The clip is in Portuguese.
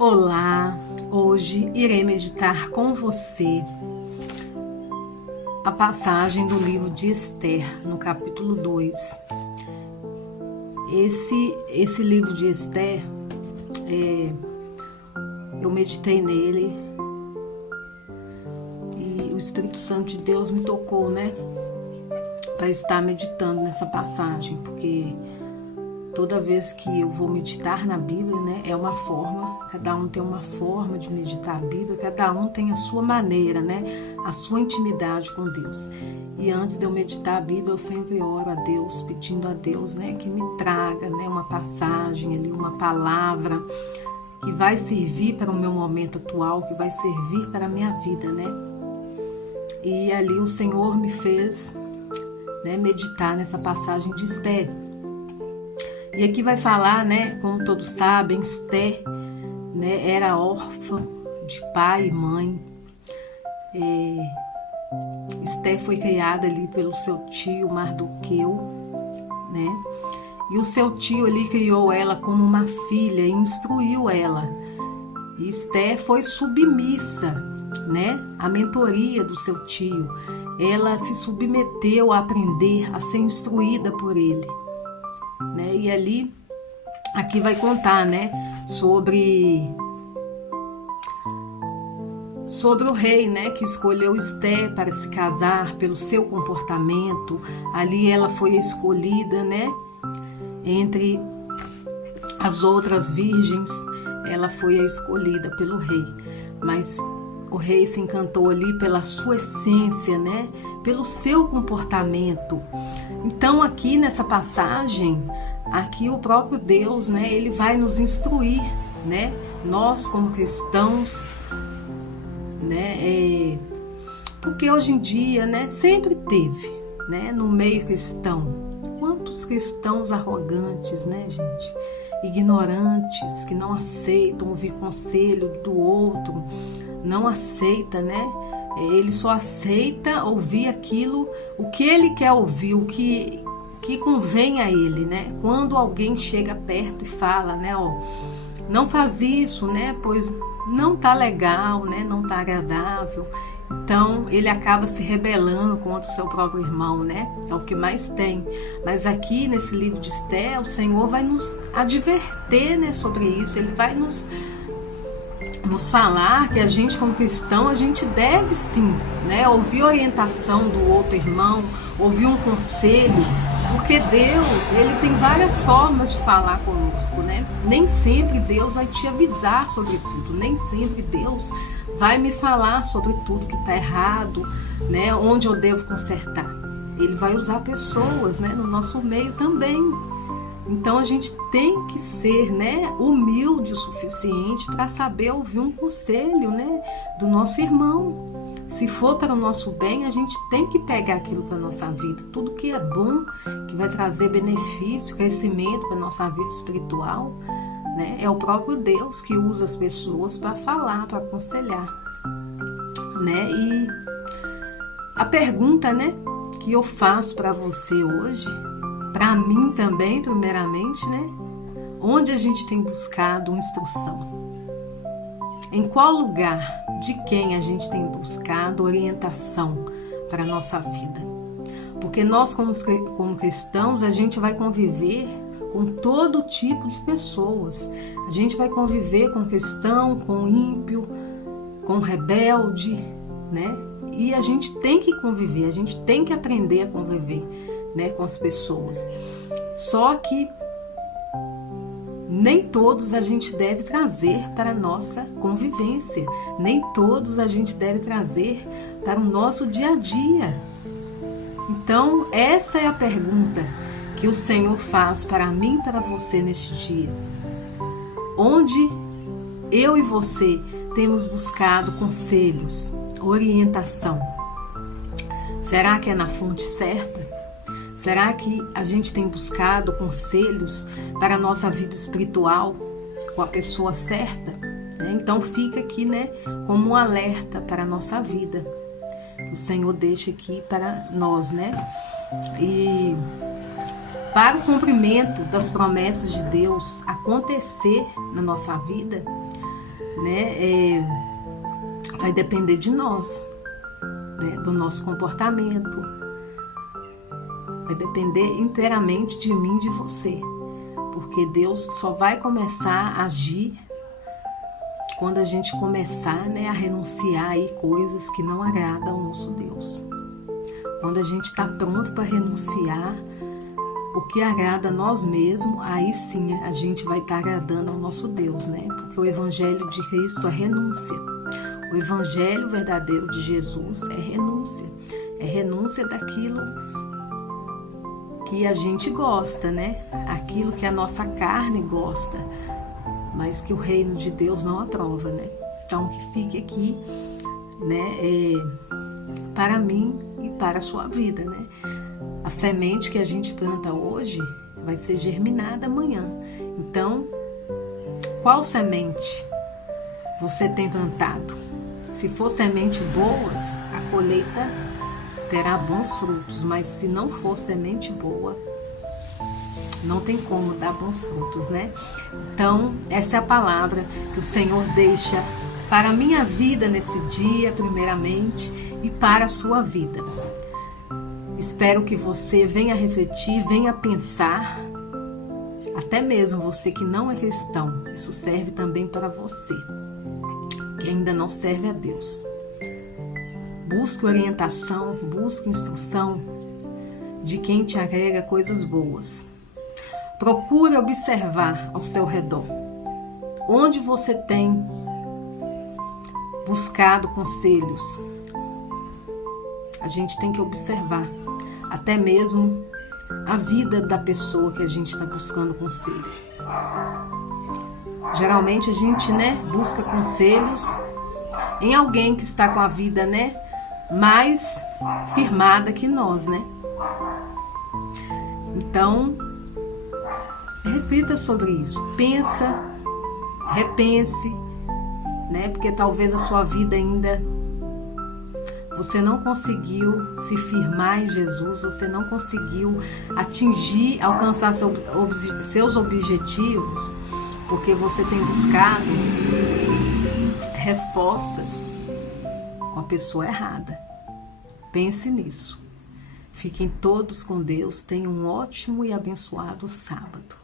Olá, hoje irei meditar com você a passagem do livro de Esther, no capítulo 2. Esse livro de Esther, eu meditei nele e o Espírito Santo de Deus me tocou, para estar meditando nessa passagem, porque toda vez que eu vou meditar na Bíblia, é uma forma, cada um tem uma forma de meditar a Bíblia, cada um tem a sua maneira, a sua intimidade com Deus. E antes de eu meditar a Bíblia, eu sempre oro a Deus, pedindo a Deus, que me traga, uma passagem ali, uma palavra que vai servir para o meu momento atual, que vai servir para a minha vida, E ali o Senhor me fez, meditar nessa passagem de Esther. E aqui vai falar, como todos sabem, Esther, era órfã de pai e mãe. Esther foi criada ali pelo seu tio Mardoqueu, E o seu tio ali criou ela como uma filha e instruiu ela. E Esther foi submissa, à mentoria do seu tio. Ela se submeteu a aprender, a ser instruída por ele. E ali, aqui vai contar, sobre o rei, que escolheu Esther para se casar pelo seu comportamento. Ali ela foi escolhida, entre as outras virgens, ela foi a escolhida pelo rei. Mas o rei se encantou ali pela sua essência, pelo seu comportamento. Então aqui nessa passagem, aqui o próprio Deus, ele vai nos instruir, nós como cristãos, porque hoje em dia, sempre teve, no meio cristão, quantos cristãos arrogantes, gente, ignorantes, que não aceitam ouvir conselho do outro, não aceita, ele só aceita ouvir aquilo, o que ele quer ouvir, o que convém a ele, Quando alguém chega perto e fala, não faz isso, pois não tá legal, não tá agradável. Então ele acaba se rebelando contra o seu próprio irmão, É o que mais tem. Mas aqui nesse livro de Esther, o Senhor vai nos adverter, sobre isso. Ele vai nos falar que a gente, como cristão, a gente deve sim, ouvir orientação do outro irmão, ouvir um conselho, porque Deus, ele tem várias formas de falar conosco, Nem sempre Deus vai te avisar sobre tudo, nem sempre Deus vai me falar sobre tudo que está errado, onde eu devo consertar. Ele vai usar pessoas, no nosso meio também. Então a gente tem que ser, humilde o suficiente para saber ouvir um conselho, do nosso irmão. Se for para o nosso bem, a gente tem que pegar aquilo para a nossa vida. Tudo que é bom, que vai trazer benefício, crescimento para a nossa vida espiritual, é o próprio Deus que usa as pessoas para falar, para aconselhar. E a pergunta, que eu faço para você hoje, para mim também, primeiramente, onde a gente tem buscado instrução? Em qual lugar, de quem a gente tem buscado orientação para a nossa vida? Porque nós, como cristãos, a gente vai conviver com todo tipo de pessoas. A gente vai conviver com cristão, com ímpio, com rebelde, E a gente tem que conviver, a gente tem que aprender a conviver, com as pessoas. Só que nem todos a gente deve trazer para a nossa convivência, nem todos a gente deve trazer para o nosso dia a dia. Então, essa é a pergunta que o Senhor faz para mim e para você neste dia. Onde eu e você temos buscado conselhos, orientação? Será que é na fonte certa? Será que a gente tem buscado conselhos para a nossa vida espiritual com a pessoa certa? Então fica aqui, como um alerta para a nossa vida. O Senhor deixa aqui para nós, E para o cumprimento das promessas de Deus acontecer na nossa vida, né, vai depender de nós, né, do nosso comportamento. Vai depender inteiramente de mim e de você. Porque Deus só vai começar a agir quando a gente começar, né, a renunciar aí coisas que não agradam ao nosso Deus. Quando a gente está pronto para renunciar o que agrada a nós mesmos, aí sim a gente vai estar agradando ao nosso Deus, né? Porque o Evangelho de Cristo é renúncia. O Evangelho verdadeiro de Jesus é renúncia. É renúncia daquilo que a gente gosta, né? Aquilo que a nossa carne gosta, mas que o reino de Deus não aprova, né? Então que fique aqui, né, para mim e para a sua vida, né? A semente que a gente planta hoje vai ser germinada amanhã. Então, qual semente você tem plantado? Se for semente boas, a colheita terá bons frutos, mas se não for semente boa, não tem como dar bons frutos, né? Então, essa é a palavra que o Senhor deixa para a minha vida nesse dia, primeiramente, e para a sua vida. Espero que você venha refletir, venha pensar, até mesmo você que não é cristão, isso serve também para você, que ainda não serve a Deus. Busque orientação, busque instrução de quem te agrega coisas boas. Procure observar ao seu redor. Onde você tem buscado conselhos? A gente tem que observar. Até mesmo a vida da pessoa que a gente está buscando conselho. Geralmente a gente, né, busca conselhos em alguém que está com a vida, né, mais firmada que nós, né? Então, reflita sobre isso, pensa, repense, né? Porque talvez a sua vida ainda você não conseguiu se firmar em Jesus, você não conseguiu atingir, alcançar seus objetivos, porque você tem buscado respostas com a pessoa errada. Pense nisso. Fiquem todos com Deus. Tenham um ótimo e abençoado sábado.